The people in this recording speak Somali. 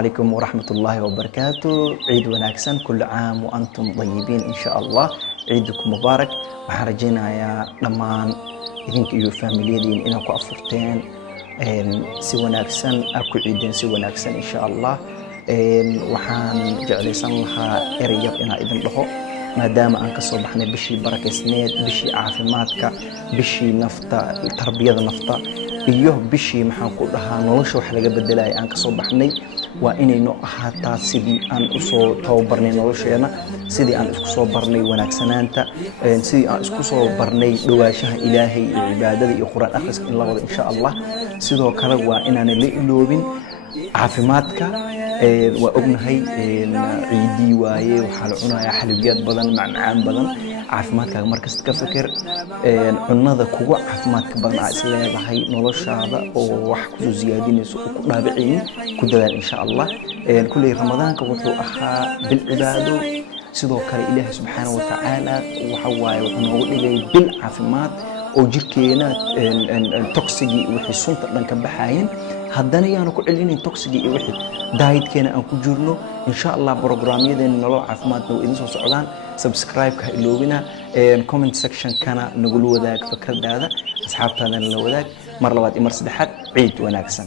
عليكم ورحمة الله وبركاته. عيد وناكسن، كل عام وأنتم طيبين إن شاء الله. عيدكم مبارك. وحرجينا يا لمان إذنك يو فاميليين إنكو أفرتين سوى ناكسن أكو عيدين سوى ناكسن إن شاء الله. وحان جعليسان لها إرياب إنا إذن لهو maadaama aan ka soo baxnay bishii barakeysneed, bishii caafimaadka, bishii nafta, tarbiyada nafta iyo bishii maxaan ku dhahaa nolosha wax laga bedelay aan ka soo baxnay. waa inaynu ahaataa sidii aan u soo tababarnay nolosheena, sidii aan isku soo barnay wanaagsanaanta, sidii aan isku soo barnay dhawaashaha ilaahay iyo cibaadada iyo quraan akhriska in la wado insha Allah. sidoo kale waa inaan la iloobin caafimaadka. waa ognahay ciidii waaye, waxaa la cunayaa xalwiyaad badan, macmacaan badan. caafimaadkaaga markasta ka fikir. cunnada kugu caafimaadka badan aa is leedahay noloshaada oo wax kusoo siyaadinayso oo ku dhaabicaynin ku dadaal insha Allah. kulley ramadaanka wuxuu ahaa bil cibaado, sidoo kale ilaahay subxaanahu wa tacaala waxa waaye wuxuu noogu dhigay bil caafimaad oo jirkeena toxigii wixii sunta dhan ka baxaayeen. haddana yaanu ku celinin toxigii iyo wixii dietkeena aan ku jirno insha Allah. programyadeena nolol caafimaadna way idin soo socdaan. subscribe-ka ha iloobina, comment section-kana nagula wadaag fikradaada, asxaabtaadana la wadaag. mar labaad iyo mar saddexaad ciid wanaagsan.